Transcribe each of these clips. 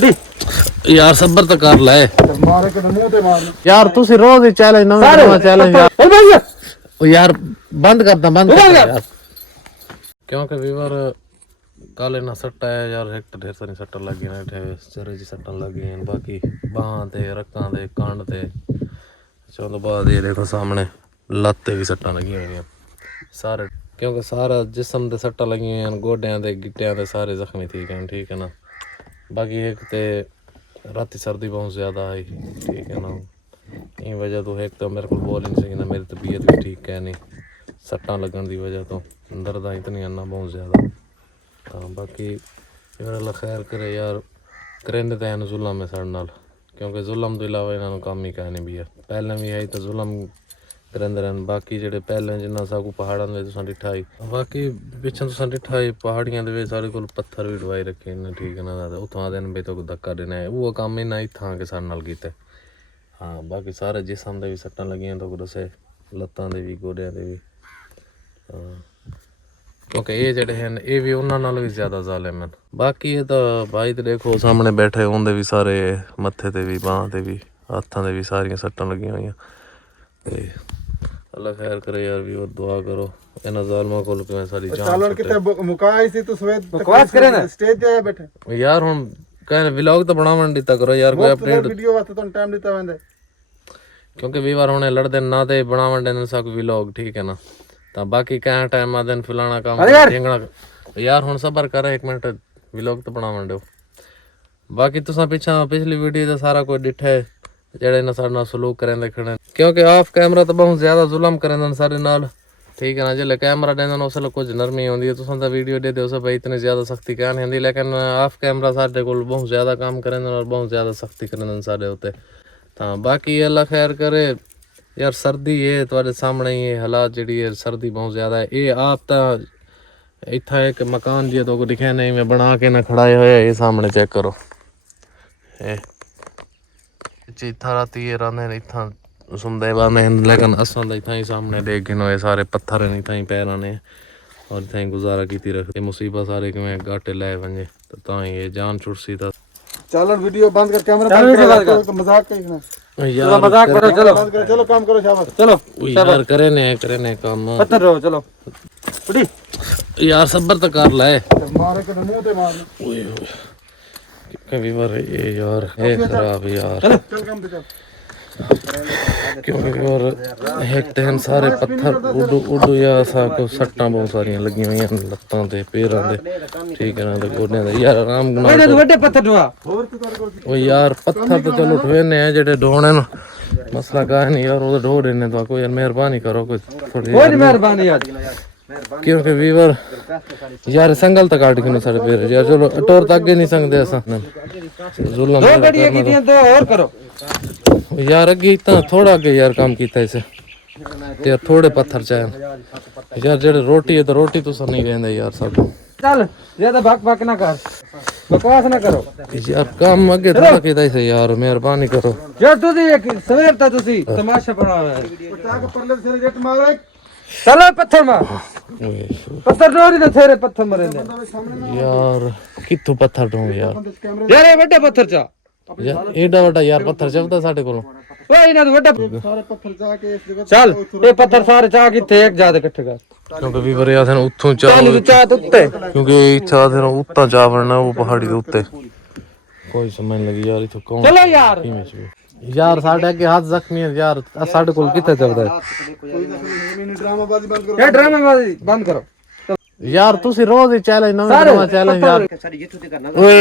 उड़ी यार सब्र तो कर ले मारे के मुंह ते मार यार तुसी रोज ही चैलेंज नवा चैलेंज यार ओ यार बंद कर यार क्योंकि वीवर कल इना सट्टा है यार एक ढेर सारी सट्टा लगी ना ठे सिरे जी सट्टा लगी हैं बाकी बाहां ते रक्कां ते कांड ते चलो बाद ये देखो सामने लत्त ते भी सट्टा लगी हुई हैं सारे क्योंकि सारा जिस्म ते सट्टा लगी हुई हैं गोड्यां ते गिट्टियां ते सारे जख्मी थी गए ठीक है ना बाकी एक ते राती सर्दी बहुत ज़्यादा आई ठीक है ना इन वजह तो एक तो मेरे को बोल नहीं सही ना मेरी तबीयत भी ठीक है नहीं सट्टा लगन की वजह तो दर्द इतनी आना बहुत ज़्यादा हाँ बाकी अल्लाह खैर करे यार करेंदे तो हैं जुलम है साढ़े नाल क्योंकि जुलम तो इलावा इन्होंने काम ही कहने भी है पहले भी है तो जुलम करेंदे रहन बाकी जेडे पहले जिन्ना साकू पहाड़ां दे तुसां डिठा ही बाकी पिछे तुसां डिठा ही पहाड़ियां दे सारे कोल पत्थर भी डवाई रखे ने ठीक है ना उथां दे बे तो धक्का देना है वो काम ही ना इत्थां के सारे नाल कीते हाँ बाकी सारे जिसम दे भी सट्टां लगियां तो दसे लत्तां दे भी गोड्यां दे भी क्योंकि ये जेडे हैं ये भी उन्हां नाल भी ज़्यादा ज़ालिम हैं बाकी ये तो भाई तो देखो सामने बैठे उनके भी सारे मत्थे ते भी बांह ते भी हत्थां ते भी सारियां सट्टां लगियां हुई ते अल्लाह खैर करे यार भी और दुआ करो इन्हां जालिमां कोल किवें सारी जान चालन किते मुकाई सी तू सवेद बकवास करे ना स्टेज ते आया बैठे यार हुन कहने व्लॉग तो बनावन दिता करो यार कोई अपडेट वीडियो वास्ते तो टाइम दिता वेंदे क्योंकि वी बार हुणे लड़दे ना ते बनावन देन सब व्लॉग ठीक है ना ता बाकी कह टाइम आ दिन फलाना काम ढेंगना यार हुन सबर कर एक मिनट व्लॉग तो बनावन दो बाकी तुसां पिछली वीडियो दा सारा कोई डिठा है जेड़े ना साडे नाल सलूक करेंदे खड़े क्योंकि ऑफ कैमरा तो बहुत ज्यादा जुल्म करेंदे सारे नाल ठीक है ना जिले कैमरा देंदे उसले कुछ नरमी होंदी है तुसां दा वीडियो दे दो भाई इतनी ज्यादा सख्ती कहन हिंदी लेकिन ऑफ कैमरा साडे कोल बहुत ज्यादा काम करेंदे और बहुत ज्यादा सख्ती करेंदे साडे उत्ते तां बाकी अल्लाह खैर करे यार सर्दी है तुम्हारे सामने ही हालात जी है सर्दी बहुत ज़्यादा है ये आप तो इतना एक मकान जी तो दिखा नहीं मैं बना के ना खड़ाए हुए ये सामने चेक करो इतना राती ये रहने इतना सुनते बाने लेकिन असा तो इतना ही सामने देख गिनो सारे पत्थर हैं इतना ही पैर ने और इतना ही गुजारा की रखते मुसीबत सारे कि घाटे लै वजे तो ये जान छुटसी था चलो वीडियो बंद कर कैमरा बंद कर मजाक करना यार मजाक करो चलो चलो काम करो शाबाश चलो यार करे ने काम पत्थर रहो चलो उड़ी यार सब्र तो कर ले मारे के मुंह ते मार ओए कभी बार ये यार है खराब यार चल काम पे चल क्योंकि और एक टहन सारे पत्थर उडू या सा को सट्टां बहुत सारियां लगी हुई हैं लत्तां ते पैरां ते ठीक है ना ते गोड्यां ते यार आराम नाल बड़े पत्थर ढवा ओ यार पत्थर तो चलो ठवेने हैं जेडे ढोने न मसला का नहीं यार वो ढो देने तो कोई यार मेहरबानी करो कोई थोड़ी कोई मेहरबानी यार क्योंकि वीवर यार संगल तक काट के सारे पैर यार चलो टोर तक आगे नहीं सकते असा जुल्म दो गड़ियां की दो और करो यार अगे इतना थोड़ा अगे यार काम किया इसे यार थोड़े पत्थर चाहिए यार जेडे रोटी है तो रोटी तो नहीं कहते यार सब चल ज्यादा भाग ना कर बकवास ना करो यार काम अगे थोड़ा किया इसे यार मेहरबानी करो यार तू एक सवेर ता तुसी तमाशा बनाया है उठा के परले से रेट मार चलो पत्थर मार पत्थर डोरी तो तेरे पत्थर मरे यार कित्थों पत्थर ढूं यार यार ये बड़े पत्थर चा यार एडा बड़ा यार पत्थर चलदा साडे कोलों ओए इना तो बड़े सारे पत्थर जा के इस जगह चल ये पत्थर सारे चा किथे एक ज्यादा इकट्ठे कर क्योंकि भी बरे आथे उत्थों चा उत्ते क्योंकि इच्छा थे उत्ता जा वरना वो पहाड़ी दे उत्ते कोई समझ लगी यार इथों कौन चलो यार यार साडे अगे हाथ जख्मी है यार साडे कोल किथे चलदा है ड्रामाबाजी बंद करो ये ड्रामाबाजी बंद करो यार तुसी रोज ही चैलेंज नवा चैलेंज यार ओए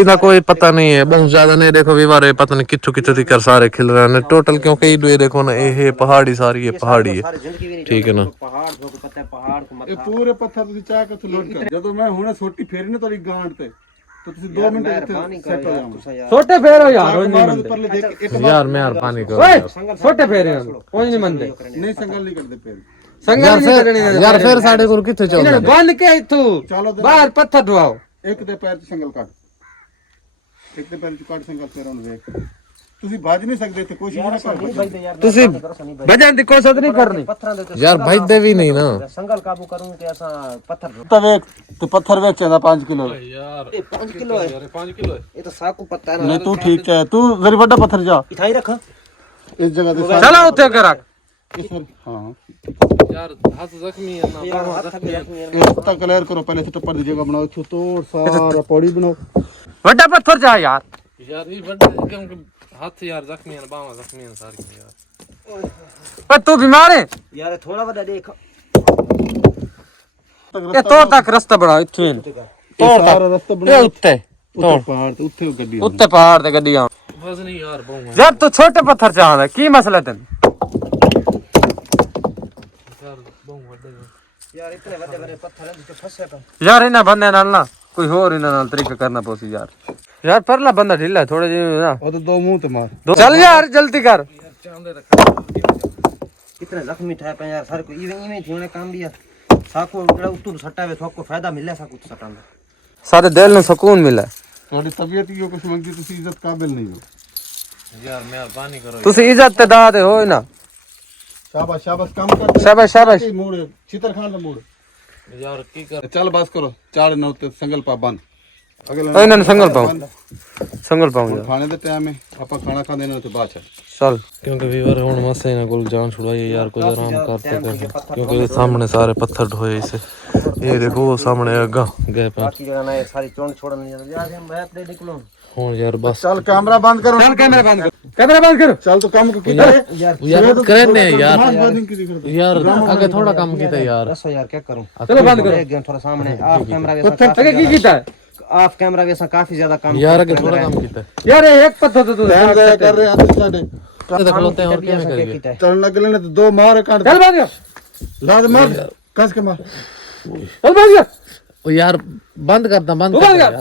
इदा कोई पता नहीं है बहुत ज्यादा नहीं देखो विवारे पता नहीं किथों किथों तक सारे खिल रहे हैं टोटल क्योंकि ये देखो ना ये पहाड़ी सारी है पहाड़ी है ठीक है ना ये पूरे पत्थर तुसी चाह के लोड कर जदों मैं हुणे सोटी फेरी ना तोरी गांड ते तो तुसी 2 मिनट इथे सेट हो जाओ छोटे फेरो यार यार मेहरबानी करो ओए छोटे फेरे कोई नहीं मंदे नहीं संगल नहीं करदे फेर यार फिर साडे कोल किथे चलदा बन के इथों बाहर पत्थर ढवाओ एक दे पैर च संगल काट एक दे पैर च काट संगल फेर on देख ਤੁਸੀਂ ਭੱਜ ਨਹੀਂ ਸਕਦੇ ਤੇ ਕੋਸ਼ਿਸ਼ ਨਾ ਕਰੋ ਤੁਸੀਂ ਭਜਣ ਦੀ ਕੋਸ਼ਿਸ਼ ਨਹੀਂ ਕਰਨੀ ਯਾਰ ਭਜਦੇ ਵੀ ਨਹੀਂ ਨਾ ਸੰਗਲ ਕਾਬੂ ਕਰੂੰ ਤੇ ਅਸਾਂ ਪੱਥਰ ਤਾਂ ਵੇਖ ਤੇ ਪੱਥਰ ਵੇਚ ਚਾਹੀਦਾ 5 ਕਿਲੋ ਯਾਰ ਇਹ 5 ਕਿਲੋ ਹੈ ਯਾਰ 5 ਕਿਲੋ ਹੈ ਇਹ ਤਾਂ ਸਾਕੂ ਪੱਤਾ ਨਹੀਂ ਤੂੰ ਠੀਕ ਹੈ ਤੂੰ ਜ਼ਰੀ ਵੱਡਾ ਪੱਥਰ ਜਾ ਇਥਾਈ ਰੱਖ ਇਸ ਜਗ੍ਹਾ ਤੇ ਚਲਾ ਉੱਤੇ ਕਰਾ ਹਾਂ ਯਾਰ ਹੱਥ ਜ਼ਖਮੀ ਹੈ ਨਾ ਯਾਰ ਹੱਥ ਜ਼ਖਮੀ ਇਹ ਤਾਂ ਕਲੀਅਰ ਕਰੋ ਪਹਿਲੇ ਟੱਪਰ ਦੀ ਜਗ੍ਹਾ ਬਣਾਓ ਇੱਥੋਂ ਤੋੜ ਸਾਰਾ ਪੌੜੀ ਬਣਾਓ ਵੱਡਾ ਪੱਥਰ ਜਾ ਯਾਰ ਇਹ ਵੱਡੇ ਕਿਉਂਕਿ ਹੱਥ ਯਾਰ ਜ਼ਖਮੀ ਹਨ ਬਾਹਾਂ ਜ਼ਖਮੀ ਹਨ ਸਾਰੀਆਂ ਯਾਰ ਪਰ ਤੂੰ ਬਿਮਾਰ ਹੈ ਯਾਰ ਥੋੜਾ ਵੱਡਾ ਦੇਖ ਇਹ ਤੋੜ ਤੱਕ ਰਸਤਾ ਬਣਾ ਇੱਥੇ ਤੋੜ ਸਾਰਾ ਰਸਤਾ ਇਹ ਬਣਾਓ ਉੱਤੇ ਉੱਤੇ ਪਹਾੜ ਤੇ ਉੱਥੇ ਗੱਡੀ ਉੱਤੇ ਪਹਾੜ ਤੇ ਗੱਡੀ ਆ ਬਸ ਨਹੀਂ ਯਾਰ ਬਾਹਾਂ ਯਾਰ ਤੂੰ ਛੋਟੇ ਪੱਥਰ ਚਾਹਦਾ ਕੀ ਮਸਲਾ ਤੈਨੂੰ ਯਾਰ ਬਾਹਾਂ ਵੱਡੇ ਯਾਰ ਇਤਨੇ ਵੱਡੇ ਵੱਡੇ ਪੱਥਰ ਹਨ ਜਿੱਥੇ ਫਸੇ ਪਏ ਯਾਰ ਇਹਨਾਂ ਬੰਦਿਆਂ ਨਾਲ ਨਾ ਕੋਈ ਹੋਰ ਇਹਨਾਂ ਨਾਲ ਤਰੀਕਾ ਕਰਨਾ ਪਊ ਯਾਰ ਯਾਰ ਪਰਲਾ ਬੰਦਾ ਢਿੱਲਾ ਥੋੜੇ ਜਿਹਾ ਨਾ ਉਹ ਤਾਂ ਦੋ ਮੂੰਹ ਤੇ ਮਾਰ ਚੱਲ ਯਾਰ ਜਲਦੀ ਕਰ कितने जख्मी ठाए पे यार सर को इवे थी उन्हें काम दिया साको जेड़ा उतु सट्टा वे थोको फायदा मिले साको सट्टा दा सारे दिल ਨੂੰ ਸਕੂਨ ਮਿਲੇ ਤੁਹਾਡੀ ਤਬੀਅਤ ਹੀ ਕੁਛ ਮੰਗਦੀ ਤੁਸੀਂ ਇੱਜ਼ਤ ਕਾਬਿਲ ਨਹੀਂ ਹੋ ਯਾਰ ਮਿਹਰਬਾਨੀ ਕਰੋ ਤੁਸੀਂ ਇੱਜ਼ਤ ਤੇ ਦਾਦ ਹੋਏ ਨਾ ਸ਼ਾਬਾਸ਼ ਸ਼ਾਬਾਸ਼ ਕੰਮ ਕਰ शाबाश शाबाश ਮੂੜ ਚਿੱਤਰ ਖਾਨ ਦਾ ਮੂੜ ਯਾਰ ਕੀ ਕਰ ਚੱਲ ਬਸ ਕਰੋ ਚਾੜ ਨੌ ਤੇ ਸੰਗਲ ਪਾ ਬੰਦ ਇਹਨਾਂ ਨੂੰ ਸੰਗਲ ਪਾਉ ਸੰਗਲ ਪਾਉ ਯਾਰ ਖਾਣੇ ਦੇ ਟਾਈਮ ਹੈ ਆਪਾਂ ਖਾਣਾ ਖਾਂਦੇ ਨੇ ਤੇ ਬਾਅਦ ਚ चल क्योंकि वीवर ਹੁਣ ਮਸੇ ਇਹਨਾਂ ਕੋਲ ਜਾਨ ਛੁਡਵਾਈ ਯਾਰ ਕੁਝ ਆਰਾਮ करते क्योंकि सामने सारे पत्थर ढोए इसे ये देखो सामने अगा गए पे बाकी जगह ना ये सारी चोंड छोड़न नहीं यार हम बैठ दे निकलो ਹੁਣ ਯਾਰ बस ਚੱਲ ਕੈਮਰਾ ਬੰਦ ਕਰੋ चल कैमरा बंद कर ਚੱਲ ਤੂੰ ਕੰਮ ਕੀਤਾ यार करने यार यार यार आगे थोड़ा काम किया यार दसो यार क्या करूं चलो बंद करो एक थोड़ा सामने ऑफ कैमरा के आगे की कीता है ऑफ कैमरा के काफी ज्यादा काम यार आगे थोड़ा काम किया यार एक पत्थर तो तू ਟਾਈਮ ਜ਼ਾਇਆ ਕਰ ਰਹੇ ਆ ਸਾਡੇ है खलोते हैं और क्या करेंगे ਚੱਲਣ ਲੱਗ ਲੈਣੇ ਤੇ ਦੋ ਮਾਰ ਕੱਢ चल भाग ਲਾਦ ਮਾਰ ਕਸ ਕੇ ਮਾਰ चल भाग ओ यार बंद करता यार